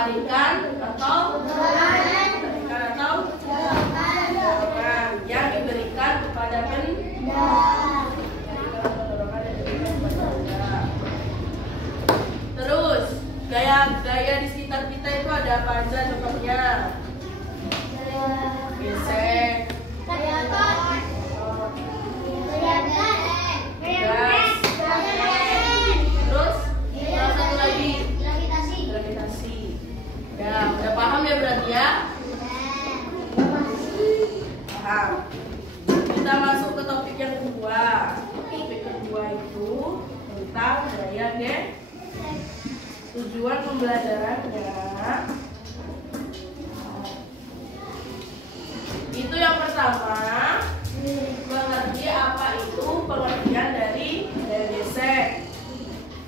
tarikan atau dorongan yang diberikan kepada benda. Terus gaya di sekitar kita itu ada apa aja contohnya? Gesek, gas, terus satu lagi gravitasi. Ya, udah paham ya berarti ya? Paham. Kita masuk ke topik yang kedua. Topik kedua itu tentang gaya gesek. Tujuan pembelajarannya itu yang pertama, mengerti apa itu pengertian dari gaya gesek.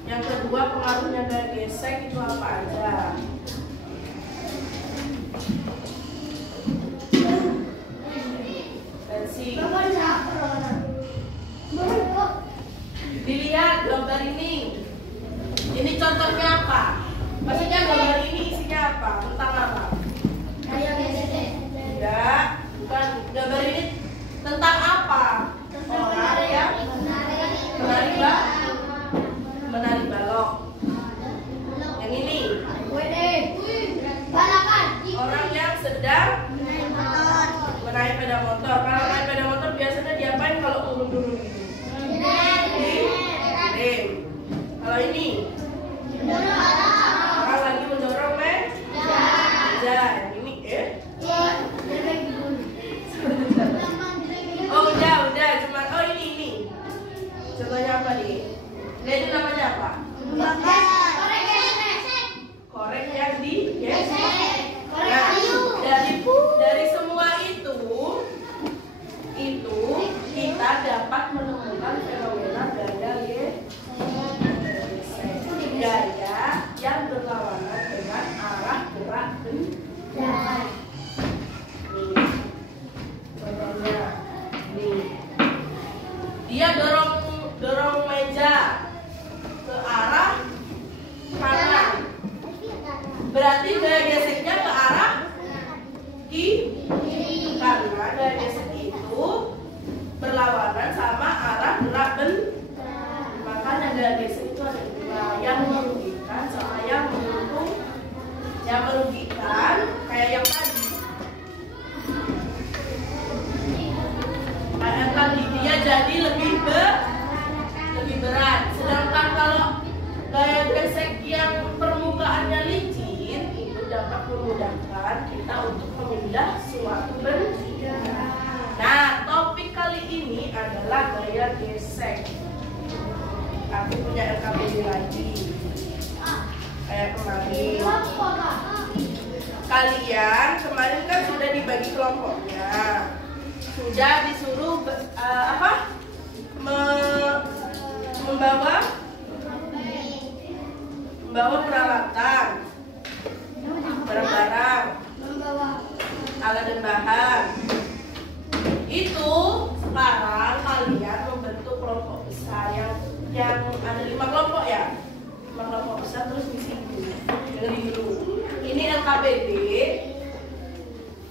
Yang kedua, pengaruhnya gaya gesek itu apa aja. Dilihat gambar ini. Ini contohnya apa? Maksudnya gambar ini isinya apa? Tentang apa? Tidak, bukan. Gambar ini tentang apa? Orang yang menari balok. Yang ini orang yang sedang menaik sepeda motor. Kalau naik sepeda motor biasanya diapain kalau turun-turun gitu? Rem. Kalau ini orang lagi mendorong meja. Yang ini oh udah cuma ini contohnya apa nih? Nah itu namanya apa? Korek yang digesek. Nah, dari semua itu kita dapat menemukan fenomena gaya gesek. Gaya yang berlawanan dengan arah gerak benda. Contohnya nih, dia dorong meja ke arah kanan, berarti gaya geseknya ke arah kiri, karena gaya gesek itu berlawanan sama arah gerak benda. Makanya gaya gesek itu ada dua, yang merugikan sama yang menguntungkan. Yang merugikan kayak yang tadi. Kayak tadi dia jadi lebih berat. Sedangkan kalau gaya gesek yang permukaannya licin itu dapat memudahkan kita untuk memindah suatu benda. Nah, topik kali ini adalah gaya gesek. Aku punya LKPD lagi. Kayak kemarin. Kalian kemarin kan sudah dibagi kelompoknya. Sudah disuruh membawa peralatan, barang-barang, alat dan bahan. Itu sekarang kalian membentuk kelompok besar yang ada 5 kelompok ya. 5 kelompok besar terus misi dulu. Ini LKPD.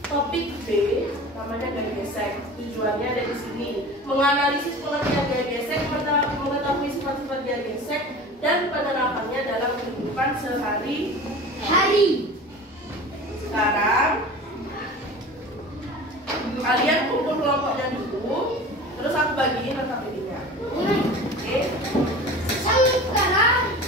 Topik B namanya gaya gesek. Tujuannya ada di sini, menganalisis pengertian gaya gesek, mengetahui sifat-sifat gaya gesek dan penerapannya dalam kehidupan sehari-hari. Sekarang kalian kumpul kelompoknya dulu, terus aku bagiin LKPD-nya. Oke? Sekarang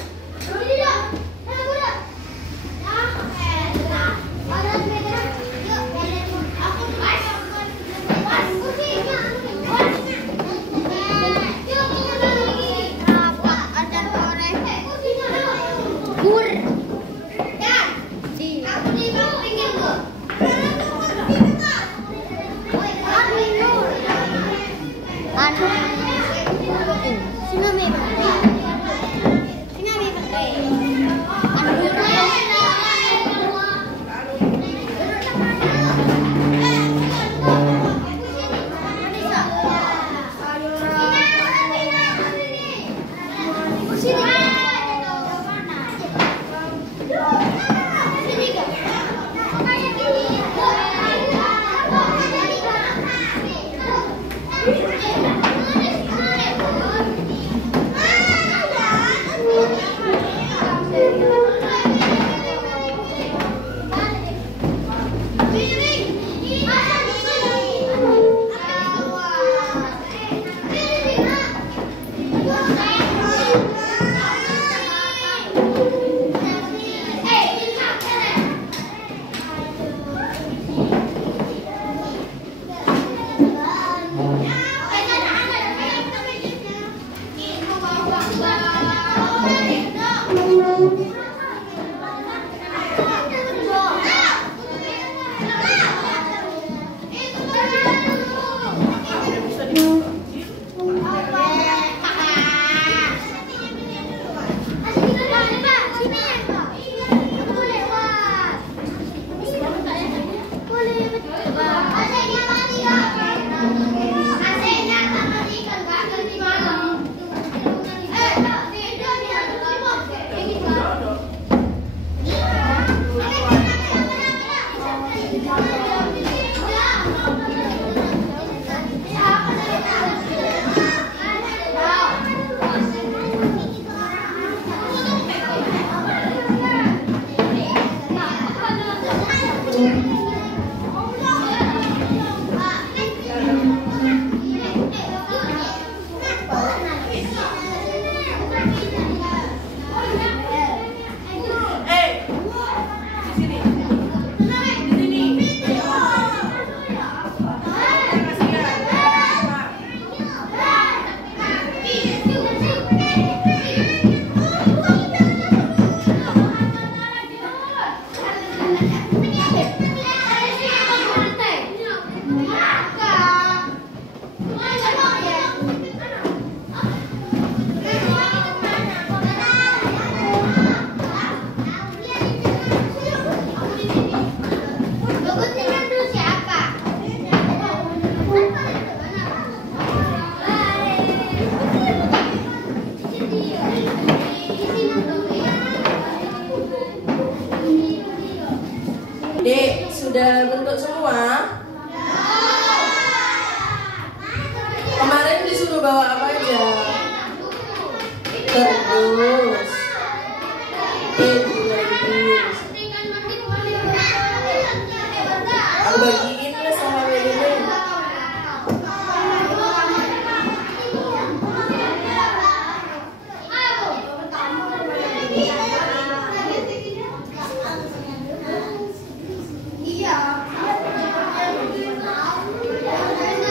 Dek, sudah bentuk semua? Kemarin disuruh bawa apa aja? Kardus. Aku bagiin lah sama Melina.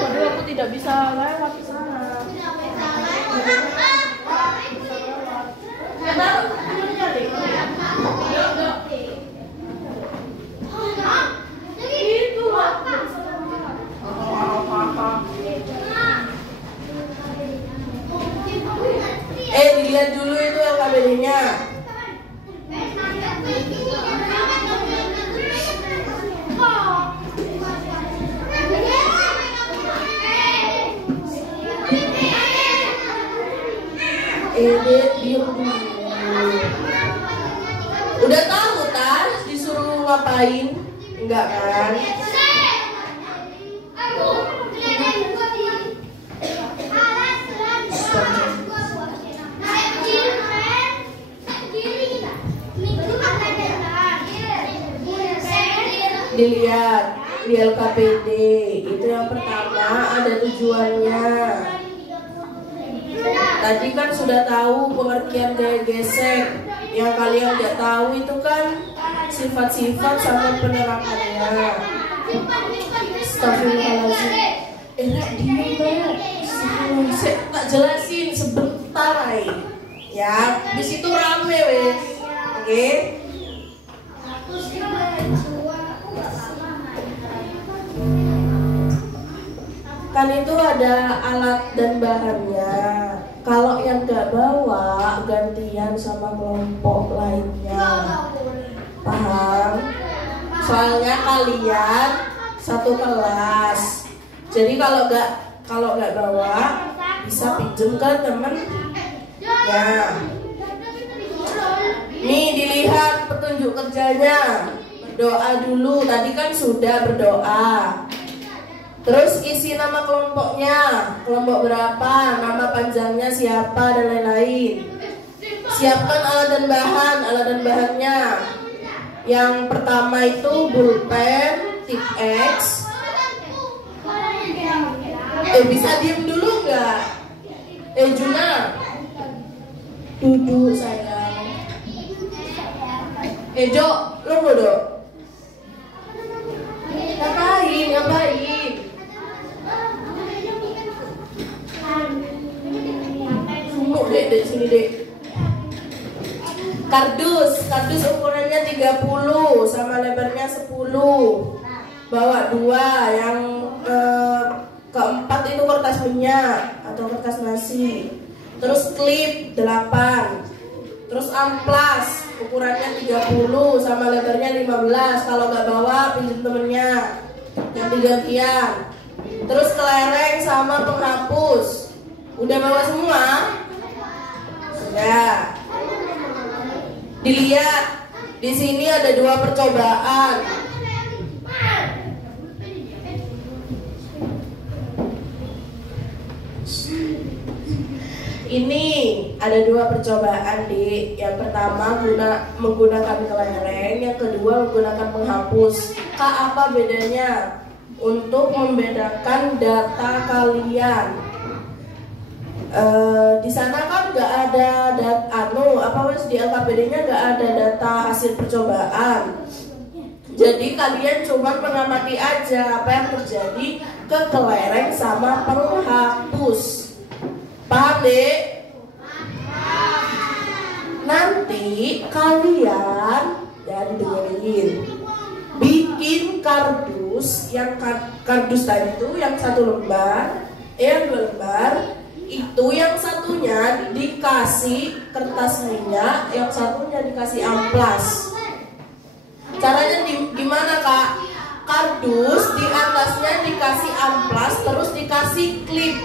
Waduh, aku tidak bisa lewat ke sana. Ya tahu, temennya deh. Itu apa? Dilihat dulu itu LKPD-nya. Udah tahu tas disuruh ngapain? Enggak kan? Dilihat di LKPD itu yang pertama ada tujuannya. Tadi kan sudah tahu pengertian gaya gesek. Yang kalian nggak tahu itu kan sifat-sifat sama penerapannya. Astagfirullahaladzim. Diam banget. Saya tak jelasin sebentar aja. Ya, di situ rame wes. Oke. Kan itu ada alat dan bahannya. Kalau yang gak bawa gantian sama kelompok lainnya. Paham? Soalnya kalian satu kelas. Jadi kalau nggak bawa bisa pinjem ke temen ya. Nih dilihat petunjuk kerjanya. Berdoa dulu. Tadi kan sudah berdoa. Terus isi nama kelompoknya, kelompok berapa, nama panjangnya siapa dan lain-lain. Siapkan alat dan bahannya. Yang pertama itu pulpen tip X. Bisa diem dulu nggak? Juna, duduk sayang. Dok, lo mau dok? Ngapain? Sungguh dek sini dek. Kardus ukurannya 30 sama lebarnya 10. Bawa 2, yang keempat itu kertas minyak atau kertas nasi. Terus klip 8. Terus amplas ukurannya 30 sama lebarnya 15. Kalau nggak bawa pinjam temennya yang gantian. Terus kelereng sama penghapus. Udah bawa semua? Sudah. Dilihat di sini ada 2 percobaan. Ini ada 2 percobaan di. Yang pertama menggunakan kelereng, yang kedua menggunakan penghapus. Kak, apa bedanya? Untuk membedakan data kalian. Di sana kan nggak ada di LKPD-nya nggak ada data hasil percobaan. Jadi kalian cuma mengamati aja apa yang terjadi ke kelereng sama penghapus. Paham dek? Nanti kalian dengerin, bikin kardus. Yang kardus tadi itu yang 1 lembar, yang 2 lembar. Itu yang satunya dikasih kertas minyak, yang satunya dikasih amplas. Caranya gimana kak? Kardus di atasnya dikasih amplas, terus dikasih klip.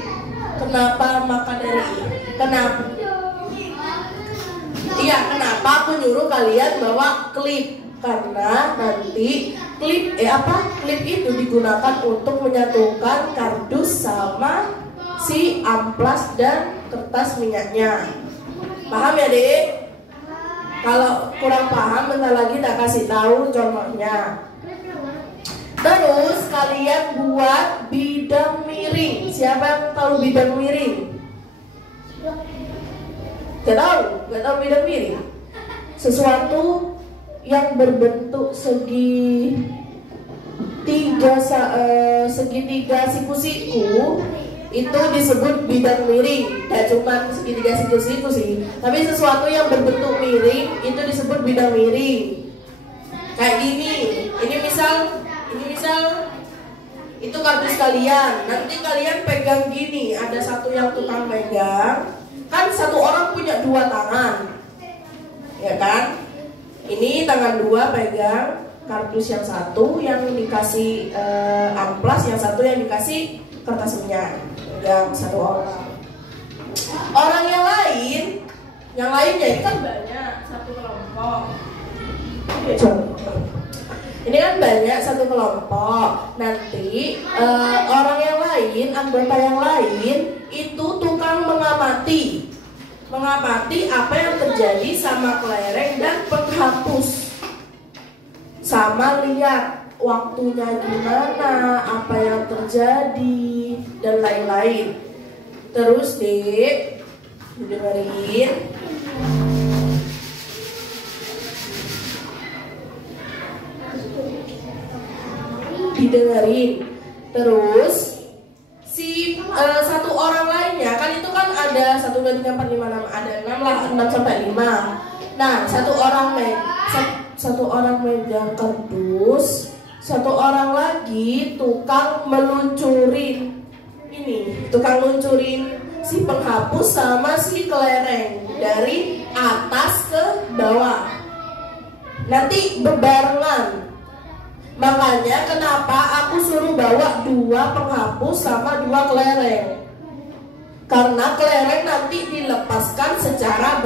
Kenapa maka dari kenapa? Iya, kenapa aku nyuruh kalian bawa klip? Karena nanti klip itu digunakan untuk menyatukan kardus sama si amplas dan kertas minyaknya. Paham ya, Dek? Kalau kurang paham, bentar lagi tak kasih tahu contohnya. Terus kalian buat bidang miring. Siapa yang tahu bidang miring? Gak tahu bidang miring. Sesuatu yang berbentuk segitiga siku-siku itu disebut bidang miring. Tidak cuma segitiga siku-siku sih, tapi sesuatu yang berbentuk miring itu disebut bidang miring. Kayak gini, ini misal itu kardus kalian. Nanti kalian pegang gini, ada satu yang tukang megang. Kan satu orang punya dua tangan, ya kan? Ini tangan dua pegang kardus yang satu, yang dikasih amplas, yang satu yang dikasih kertas minyak. Pegang satu orang. Orang yang lainnya ini kan banyak, satu kelompok. Ini kan banyak, satu kelompok. Nanti orang yang lain, anggota yang lain itu tukang mengamati apa yang terjadi sama kelereng dan penghapus, sama lihat waktunya gimana, apa yang terjadi dan lain-lain. Terus Dek, didengerin. Terus si satu orang lainnya, kan itu kan ada 1, 2, 3, 4, 5, 6, ada 6 lah, 6 sampai 5. Nah, satu orang megang kardus, satu orang lagi tukang meluncurin si penghapus sama si kelereng dari atas ke bawah. Nanti bebarengan. Makanya kenapa aku suruh bawa 2 penghapus sama 2 kelereng. Karena kelereng nanti dilepaskan secara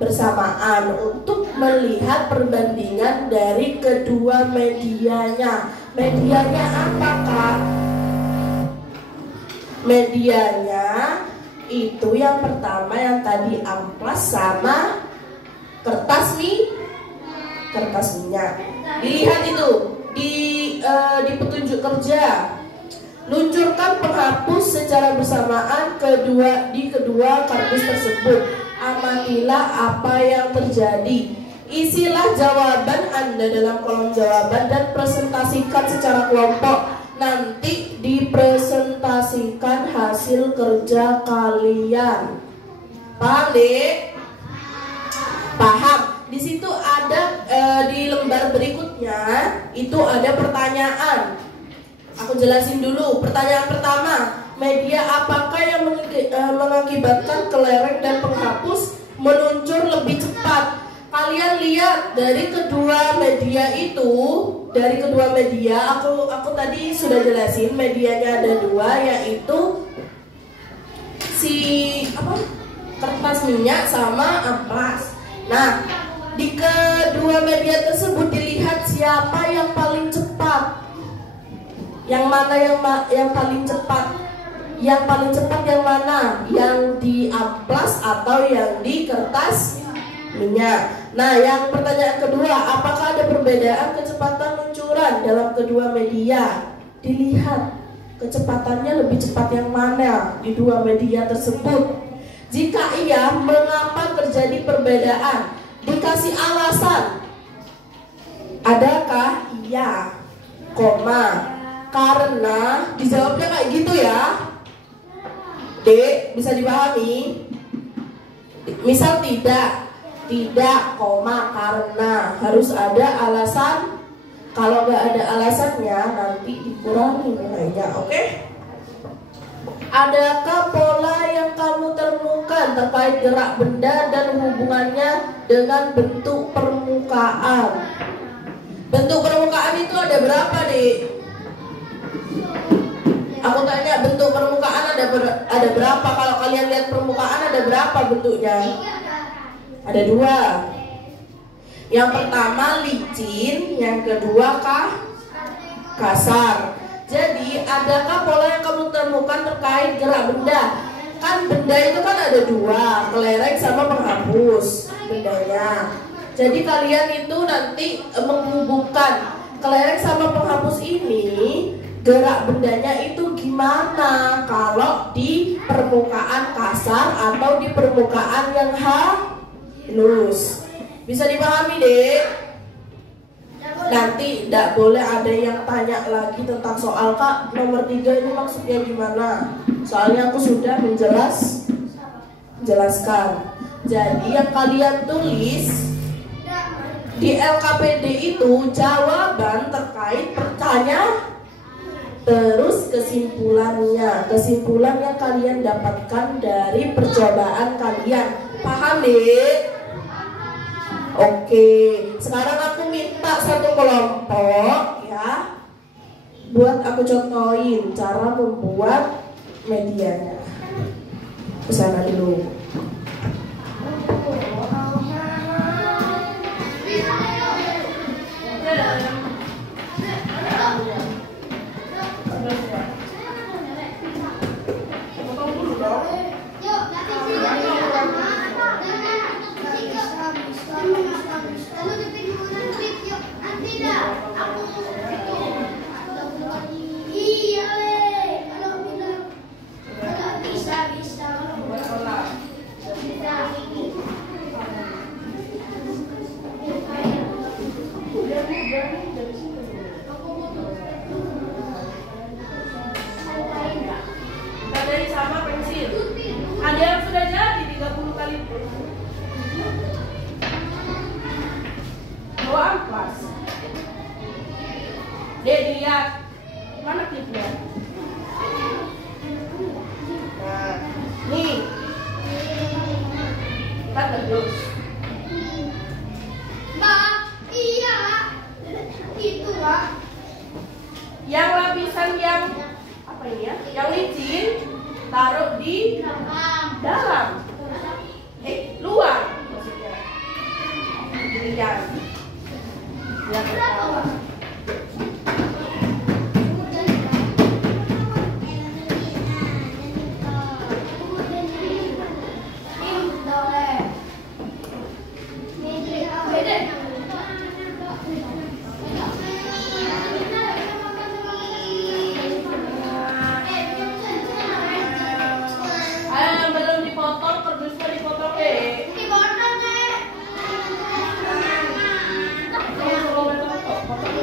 bersamaan untuk melihat perbandingan dari kedua medianya. Medianya apa, Kak? Medianya itu yang pertama yang tadi amplas sama kertas minyak. Dilihat itu di petunjuk kerja. Luncurkan penghapus secara bersamaan di kedua kardus tersebut. Amatilah apa yang terjadi. Isilah jawaban Anda dalam kolom jawaban dan presentasikan secara kelompok. Nanti dipresentasikan hasil kerja kalian. Paham, Dek? Paham. Di situ ada di lembar berikutnya itu ada pertanyaan. Aku jelasin dulu. Pertanyaan pertama, media apakah yang mengakibatkan kelereng dan penghapus meluncur lebih cepat? Kalian lihat dari kedua media itu, aku tadi sudah jelasin medianya ada 2, yaitu kertas minyak sama amplas. Nah, di kedua media tersebut dilihat siapa yang paling cepat. Yang mana yang paling cepat? Yang paling cepat yang mana? Yang di amplas atau yang di kertas minyak? Nah, yang pertanyaan kedua, apakah ada perbedaan kecepatan luncuran dalam kedua media? Dilihat kecepatannya lebih cepat yang mana di dua media tersebut. Jika iya, mengapa terjadi perbedaan? Dikasih alasan. Adakah? Iya, karena dijawabnya kayak gitu ya. Dek, bisa dipahami? Misal tidak, karena harus ada alasan. Kalau nggak ada alasannya nanti dikurangi nilainya, oke? Adakah pola yang kamu temukan terkait gerak benda dan hubungannya dengan bentuk permukaan? Bentuk permukaan itu ada berapa, Dek? Aku tanya, bentuk permukaan ada berapa? Kalau kalian lihat permukaan ada berapa bentuknya? Ada 2. Yang pertama licin, yang kedua kasar. Jadi adakah pola yang kamu temukan terkait gerak benda? Kan benda itu kan ada dua, kelereng sama penghapus bendanya. Jadi kalian itu nanti menghubungkan kelereng sama penghapus ini, gerak bendanya itu gimana kalau di permukaan kasar atau di permukaan yang halus. Bisa dipahami, Dek? Nanti tidak boleh ada yang tanya lagi tentang soal Kak nomor 3 ini maksudnya gimana. Soalnya aku sudah menjelaskan. Jadi yang kalian tulis di LKPD itu jawaban terkait pertanyaan, terus kesimpulannya kalian dapatkan dari percobaan kalian. Paham, Dek? Oke, sekarang aku minta satu kelompok ya, buat aku contohin cara membuat medianya. Kesana dulu. Dek, dilihat mana klipnya? Nah, nih kita terus. Mbak, iya, itu Mbak. Yang lapisan yang apa ini ya? Yang licin taruh di dalam. Luar maksudnya. Dilihat. Lihat ke bawah. Potong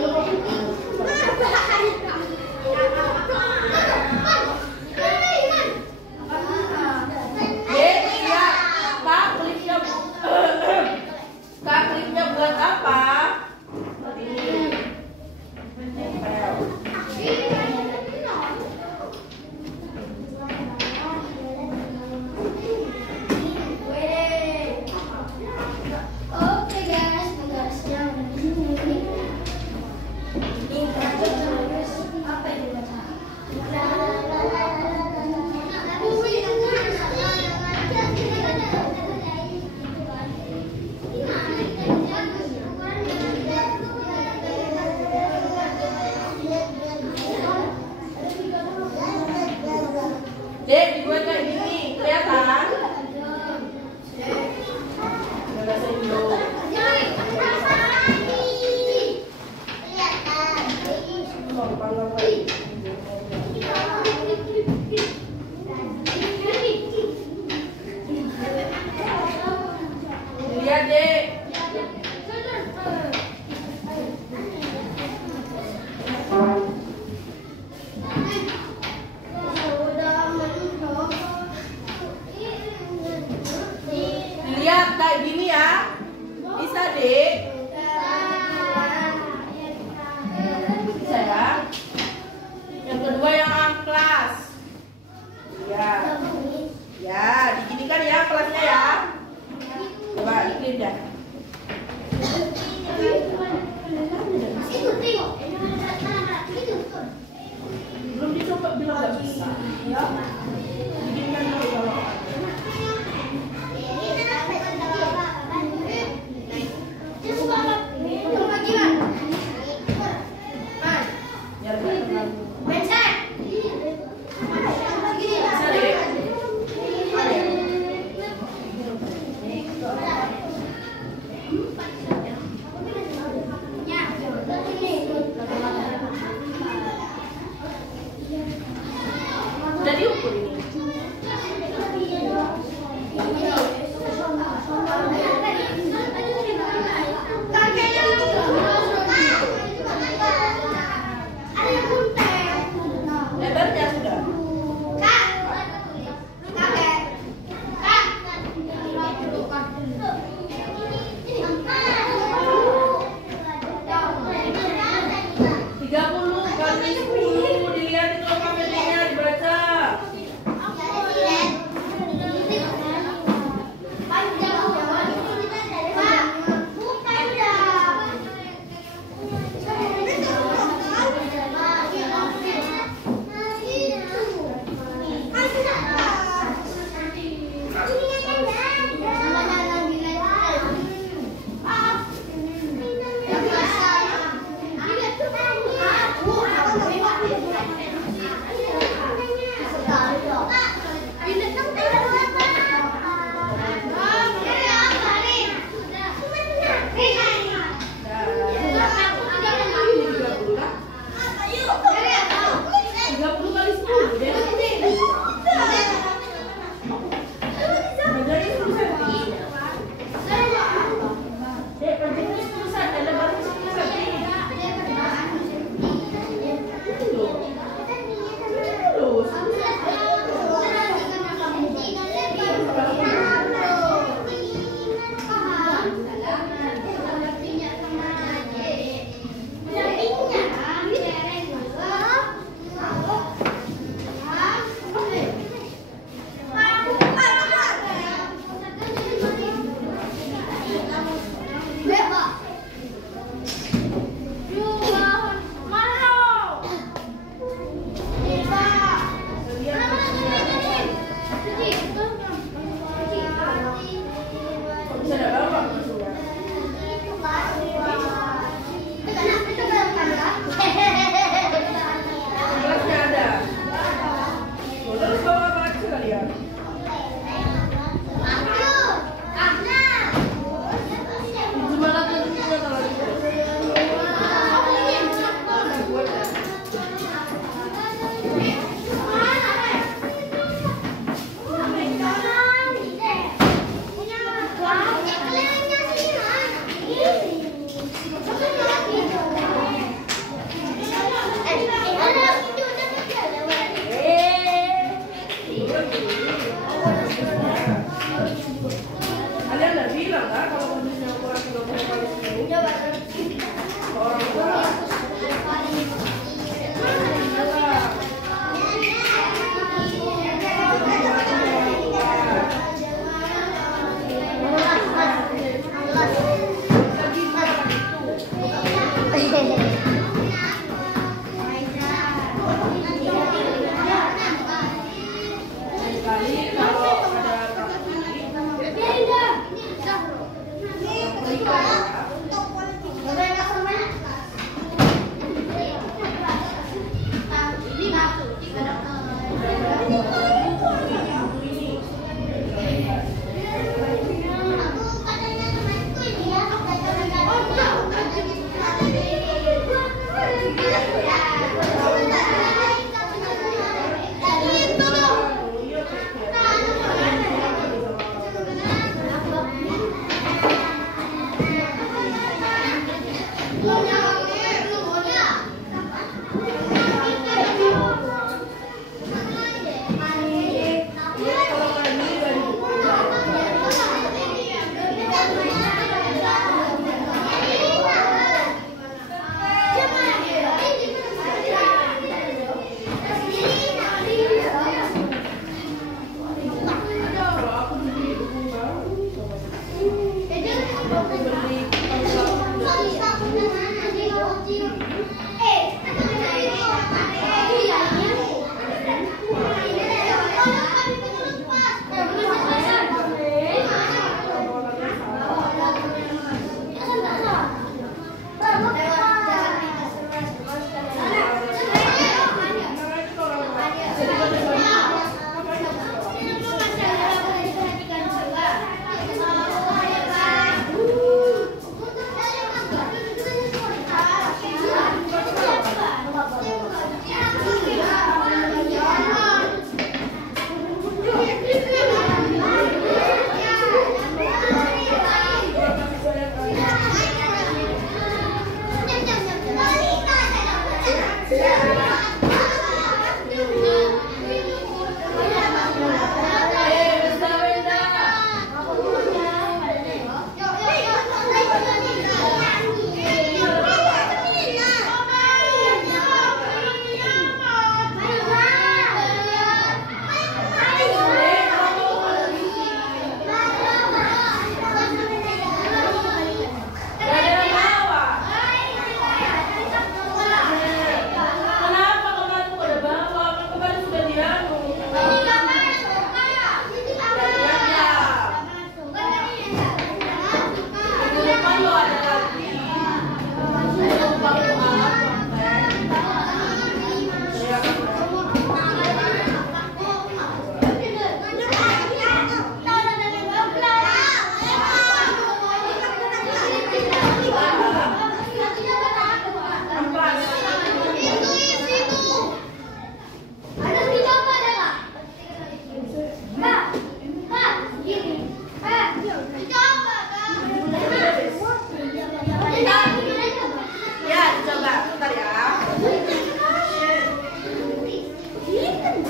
Kali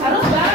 kalau ada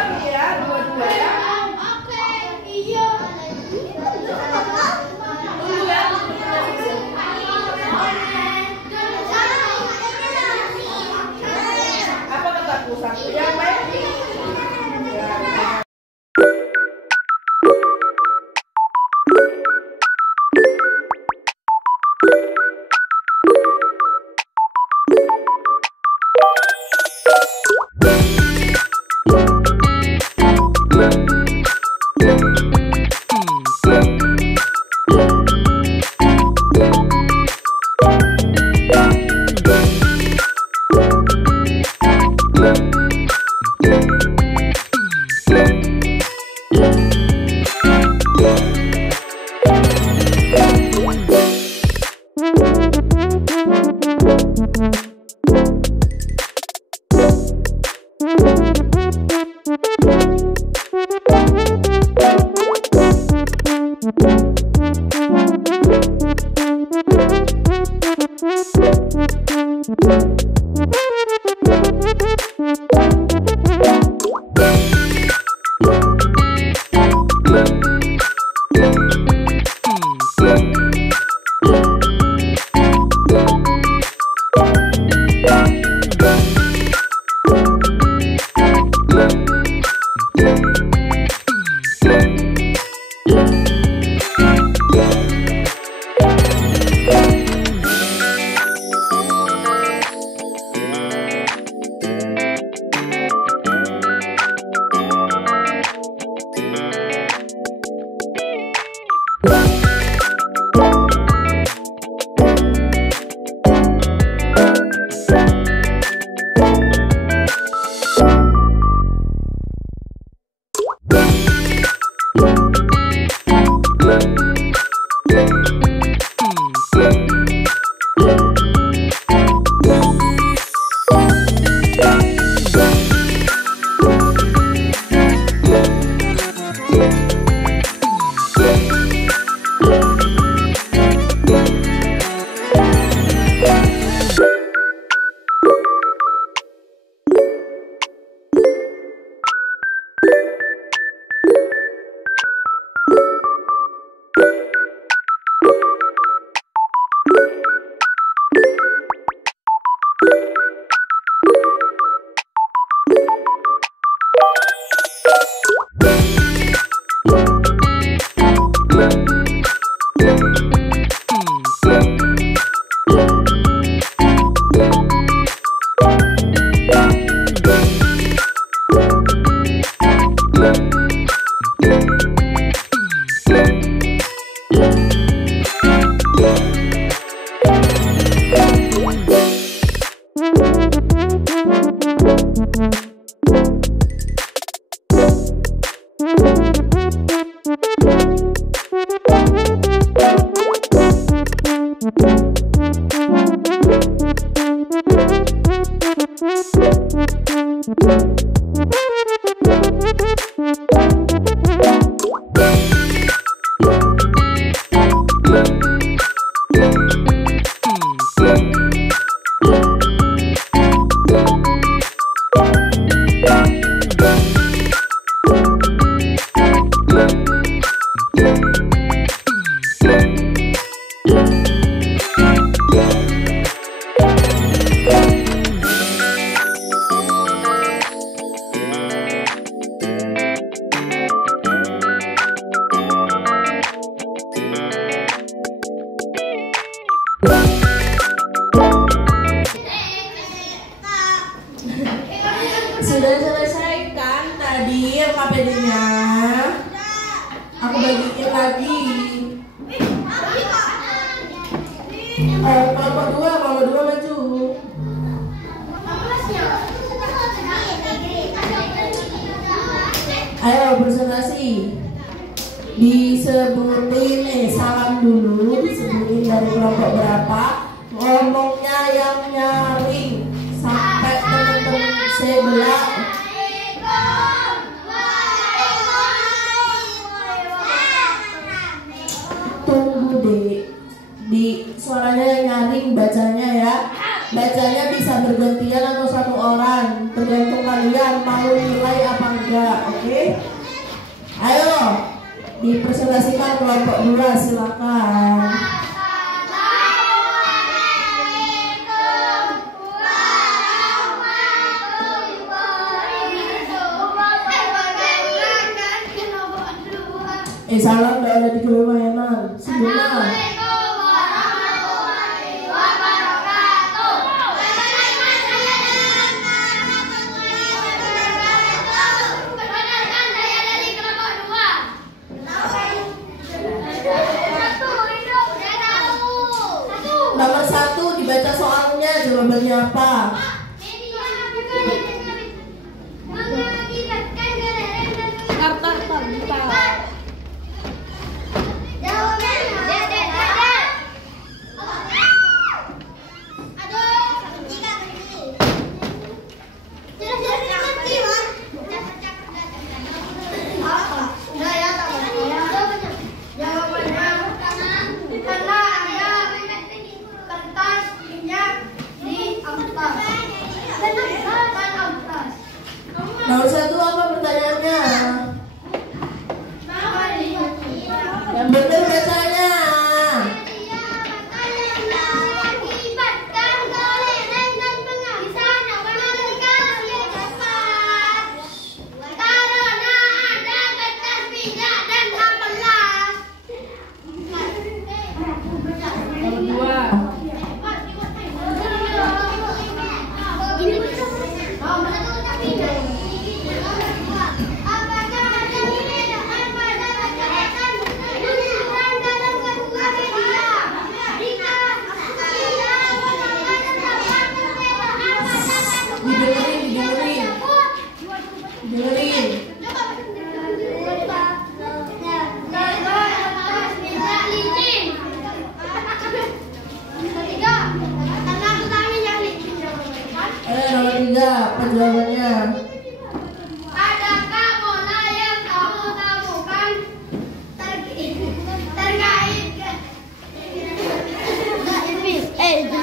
presentasi. Disebutin salam dulu, disebutin dari kelompok berapa, ngomongnya yang nyaring sampai teman-teman sebelah. Tunggu deh, di suaranya yang nyaring bacanya ya. Bacanya bisa bergantian atau satu orang, tergantung kalian mau nilai apa enggak, oke? Ayo, dipresentasikan kelompok 2, silakan. Salam enggak ada di keluarga sebentar. Nomor 1 dibaca soalnya, jawabannya apa? Nomor 1 apa pertanyaannya? Yang benar bacanya. Jawabannya. Adakah pola yang kamu temukan terkait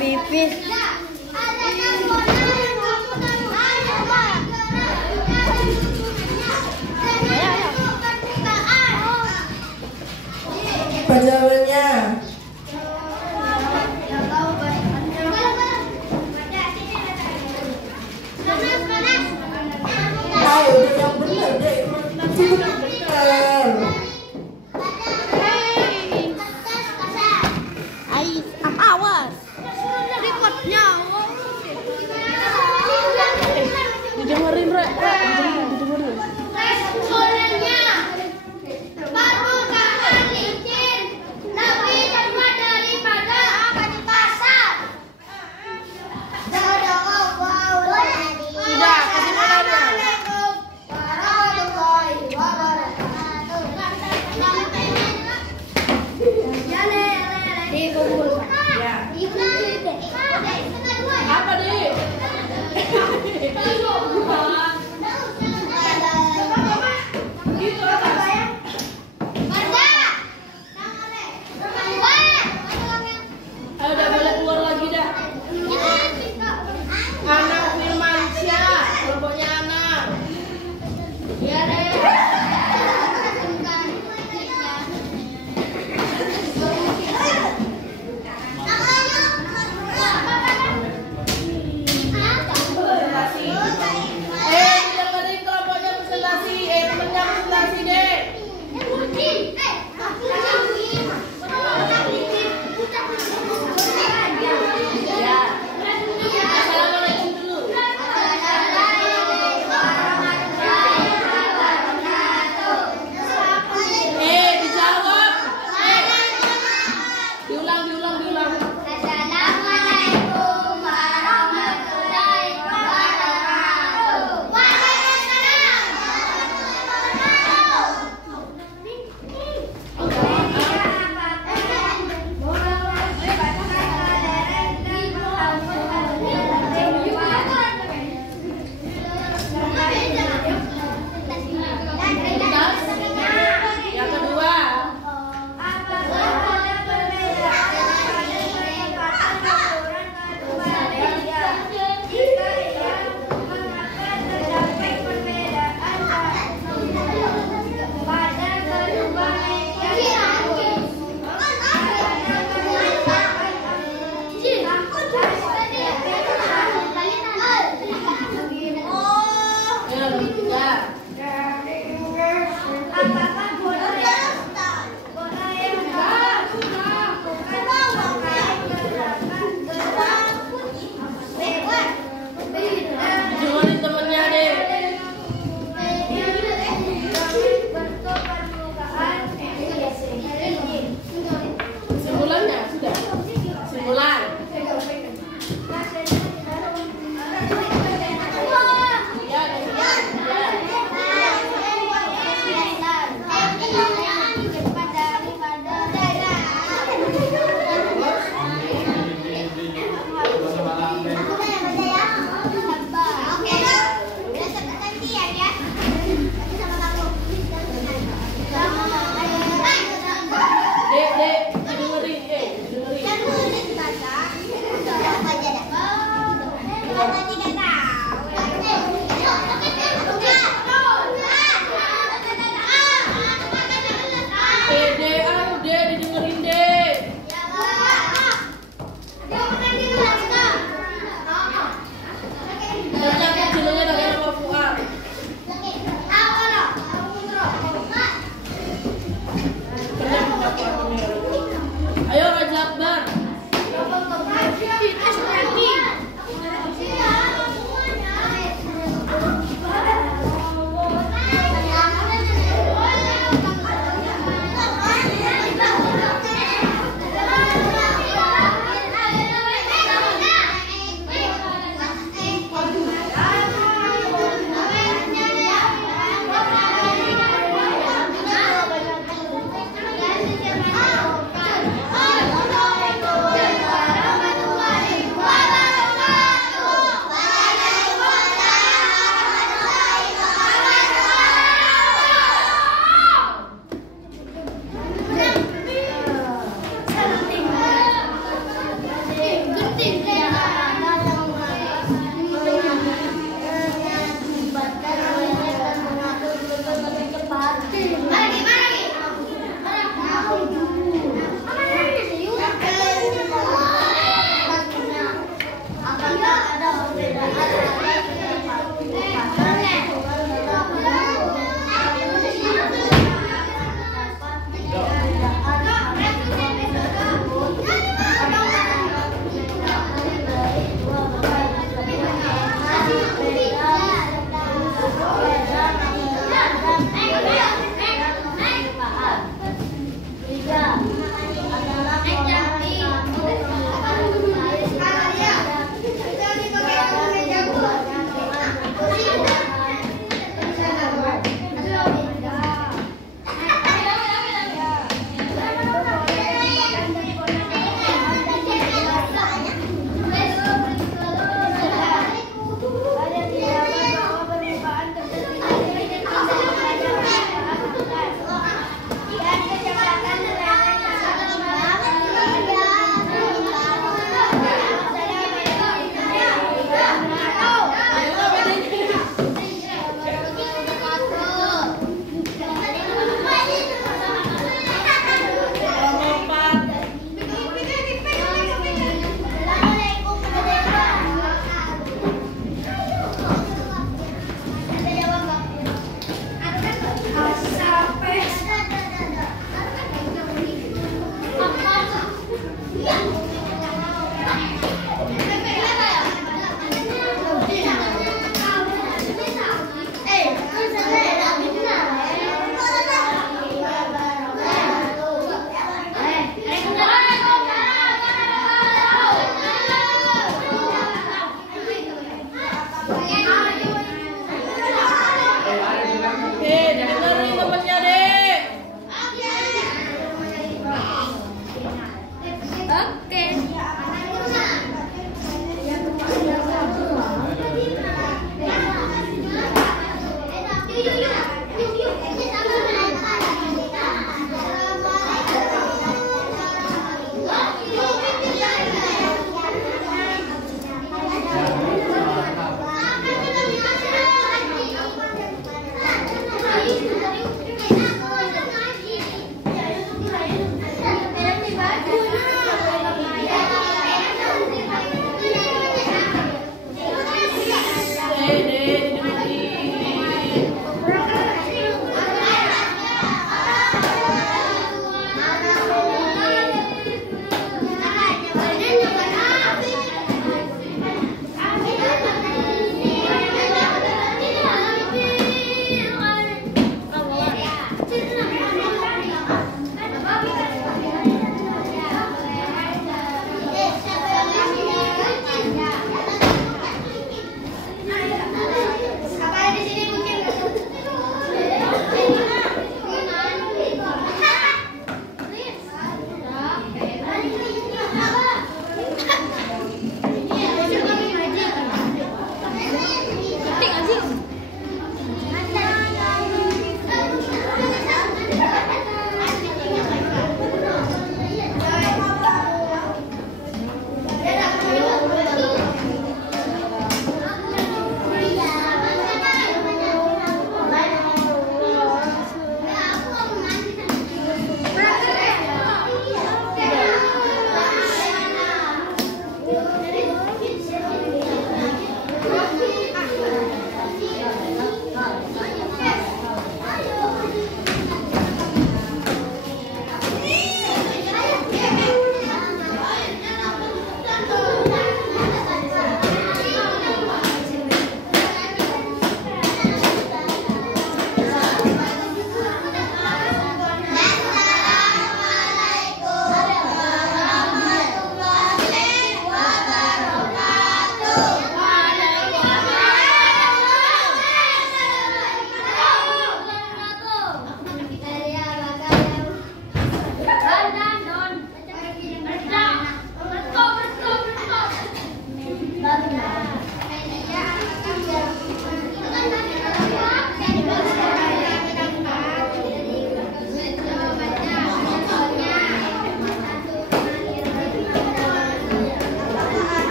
pipis? Adakah pola yang kamu temukan Apa jawabannya? Yang benar deh, awas reportnya didengerin Rek, didengerin. responnya permukaan licin lebih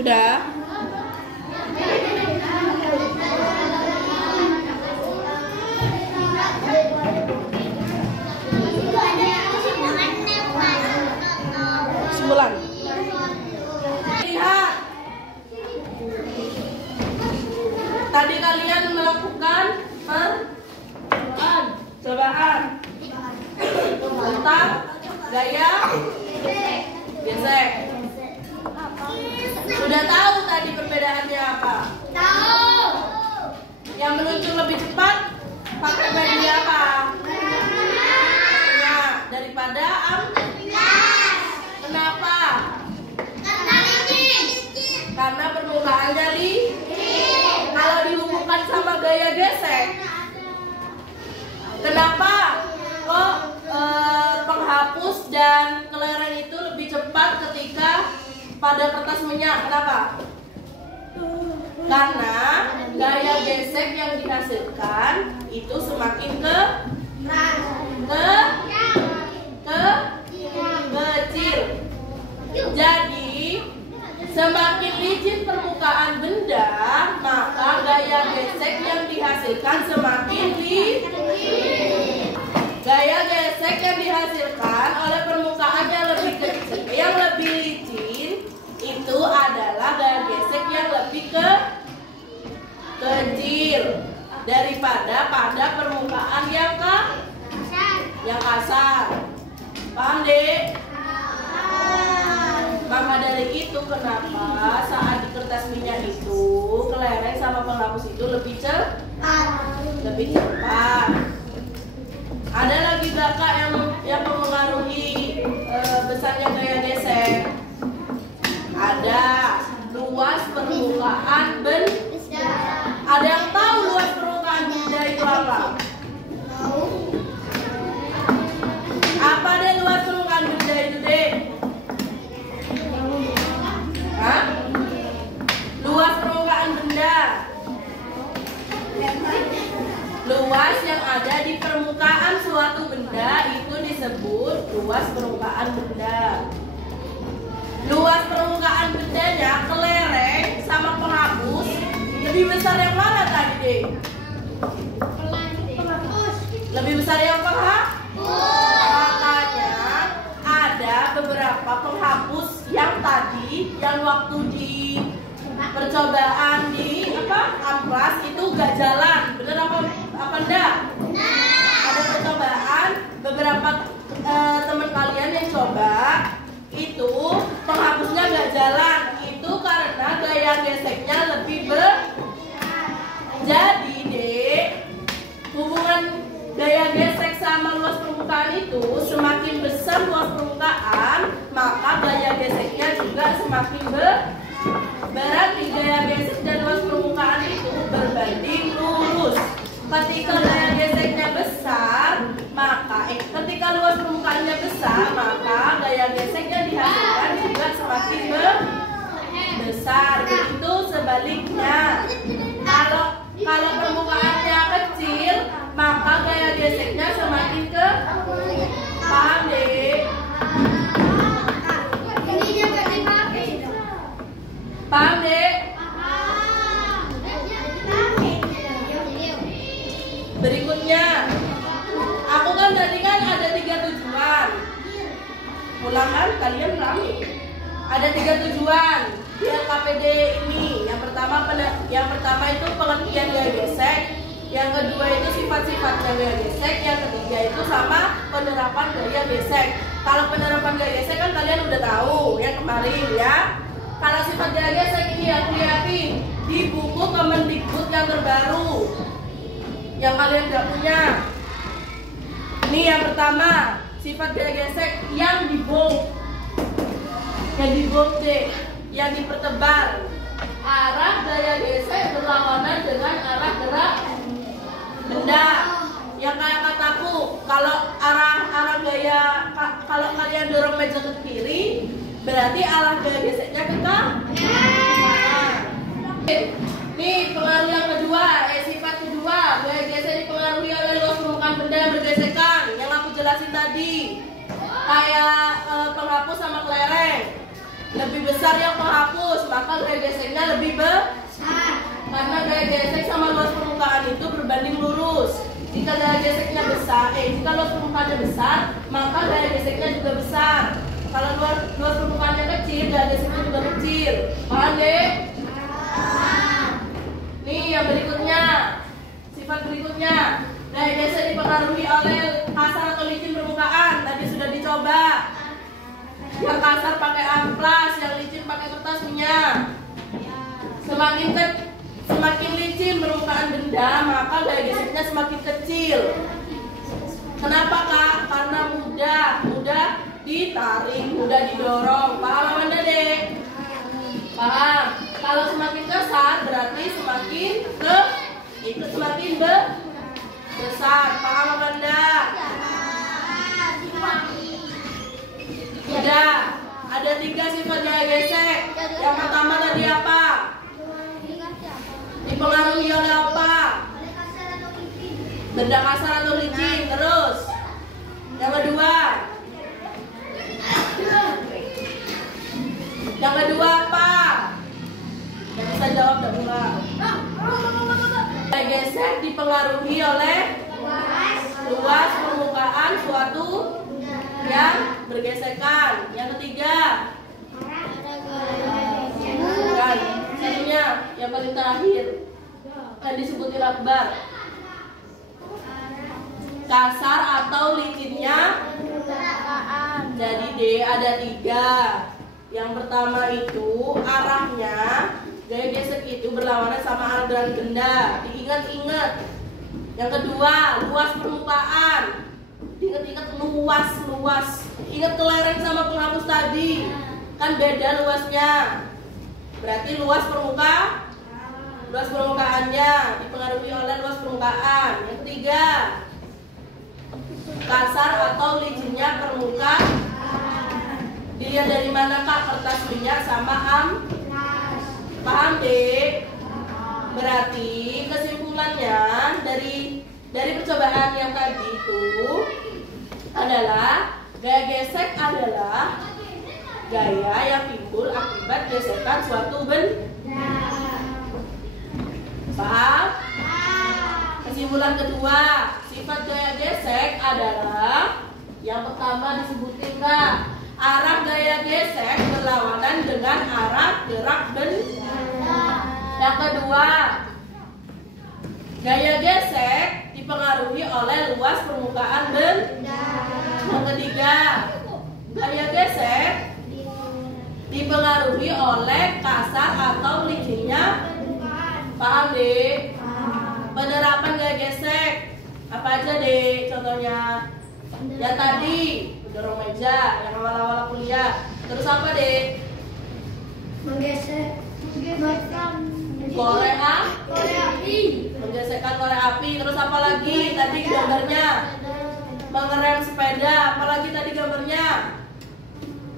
Sudah? Sebulan. Lihat. Tadi kalian melakukan percobaan tentang gaya gesek. Sudah tahu tadi perbedaannya apa? Tahu. Yang meluncur lebih cepat pakai media apa? Ya, daripada Kenapa? Karena permukaannya kalau dihubungkan sama gaya gesek. Kenapa kok penghapus dan kelereng itu lebih cepat ketika pada kertas minyak? Kenapa? Karena gaya gesek yang dihasilkan itu semakin kecil. Jadi semakin licin permukaan benda, maka gaya gesek yang dihasilkan semakin licin. Gaya gesek yang dihasilkan oleh permukaan yang lebih kecil, yang lebih licin, itu adalah gaya gesek yang lebih kecil daripada pada permukaan yang kasar. Paham, Dek? Maka dari itu kenapa saat di kertas minyak itu kelereng sama penghapus itu lebih cepat. Ada lagi kakak yang mempengaruhi besarnya gaya gesek. Ada luas permukaan benda. Ada yang tahu luas permukaan benda itu apa? Apa deh luas permukaan benda itu, Dek? Hah? Luas permukaan benda. Luas yang ada di permukaan suatu benda itu disebut luas permukaan benda. Luas permukaan bendanya kelereng sama penghapus lebih besar yang mana tadi, Dek? Lebih besar yang penghapus. Makanya ada beberapa penghapus yang tadi yang waktu di percobaan di amplas itu gak jalan. Bener apa enggak? Ada percobaan beberapa teman kalian yang coba itu penghapusnya gak jalan. Itu karena gaya geseknya lebih Jadi, Dek, hubungan gaya gesek sama luas permukaan itu semakin besar luas permukaan, maka gaya geseknya juga semakin berarti gaya gesek dan luas permukaan itu berbanding lurus. Ketika gaya geseknya besar, maka ketika luas permukaannya besar, maka gaya gesek yang dihasilkan juga semakin besar. Begitu sebaliknya. Kalau permukaannya kecil, maka gaya geseknya semakin Paham, Dek? Paham, Dek? pulang kan kalian rame. Ada 3 tujuan di LKPD ini. Yang pertama itu pengertian gaya gesek, yang kedua itu sifat-sifatnya gaya gesek, yang ketiga itu sama penerapan gaya gesek. Kalau penerapan gaya gesek kan kalian udah tahu yang kemarin ya. Kalau sifat gaya gesek ini aku lihatin di buku Kemendikbud yang terbaru yang kalian nggak punya. Ini yang pertama, sifat gaya gesek yang dibold, deh, yang dipertebal. Arah gaya gesek berlawanan dengan arah gerak benda. Yang kayak kataku, kalau kalau kalian dorong meja ke kiri, berarti arah gaya geseknya ke kanan. Nih pengaruh yang kedua, sifat kedua, gaya gesek dipengaruhi oleh luas permukaan benda yang bergesekan, yang aku jelasin tadi. Kayak penghapus sama kelereng. Lebih besar yang penghapus, maka gaya geseknya lebih besar. Karena gaya gesek sama luas permukaan itu berbanding lurus. Jika gaya geseknya besar, jika luas permukaannya besar, maka gaya geseknya juga besar. Kalau luas permukaannya kecil, gaya geseknya juga kecil. Paham deh? Nih yang berikutnya, sifat berikutnya, gaya gesek dipengaruhi oleh kasar atau licin permukaan. Tadi sudah dicoba. Yang kasar pakai amplas, yang licin pakai kertas minyak. Semakin licin permukaan benda, maka gaya geseknya semakin kecil. Kenapa kak? Karena mudah ditarik, mudah didorong. Paham apa enggak deh? Paham? Kalau semakin kasar berarti semakin besar. Paham apa enggak? Udah. Ada 3 sifat gaya gesek. Yang pertama tadi apa? Dipengaruhi oleh apa? Benda kasar atau licin. Terus yang kedua apa? Yang bisa jawab dan enggak. Gaya gesek dipengaruhi oleh luas permukaan suatu yang bergesekan. Yang ketiga bukan, satunya yang paling terakhir yang disebutin akbar, kasar atau licinnya. Jadi D ada 3. Yang pertama itu arahnya gaya gesek itu berlawanan sama arah gerak benda. Diingat-ingat. Yang kedua luas permukaan. Ingat-ingat luas. Ingat kelereng sama penghapus tadi, kan beda luasnya. Berarti luas permukaannya dipengaruhi oleh luas permukaan. Yang ketiga, kasar atau licinnya permukaan. Dilihat dari mana kak? Kertas minyak sama amplas. Paham deh? Berarti kesimpulannya dari percobaan yang tadi itu adalah gaya gesek adalah gaya yang timbul akibat gesekan suatu benda. Paham? Kesimpulan kedua, sifat gaya gesek adalah yang pertama disebutin kak, arah gaya gesek berlawanan dengan arah gerak benda. Yang kedua, gaya gesek dipengaruhi oleh luas permukaan benda. Yang ketiga, gaya gesek dipengaruhi oleh kasar atau licinnya. Paham deh? Penerapan gaya gesek apa aja deh contohnya? Yang tadi mendorong meja, yang awal-awal kuliah. Terus apa deh? Menggesek Korek api. Menggesekkan korek api. Terus apa lagi? Tadi gambarnya mengerem sepeda. Apalagi tadi gambarnya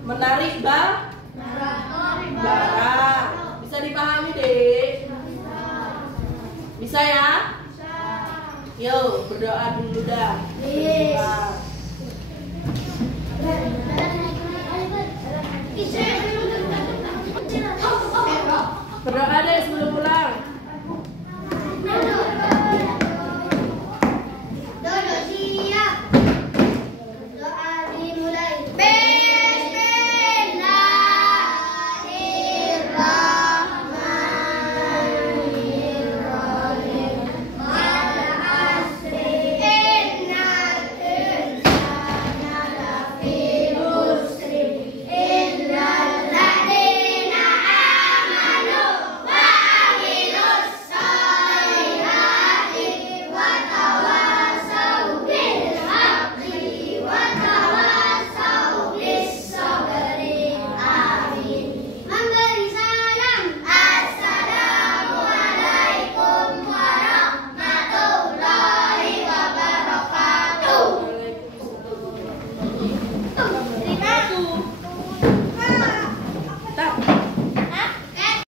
menarik barang. Bisa dipahami deh? Bisa ya? Yo, berdoa dulu dah. Berdoa deh sebelum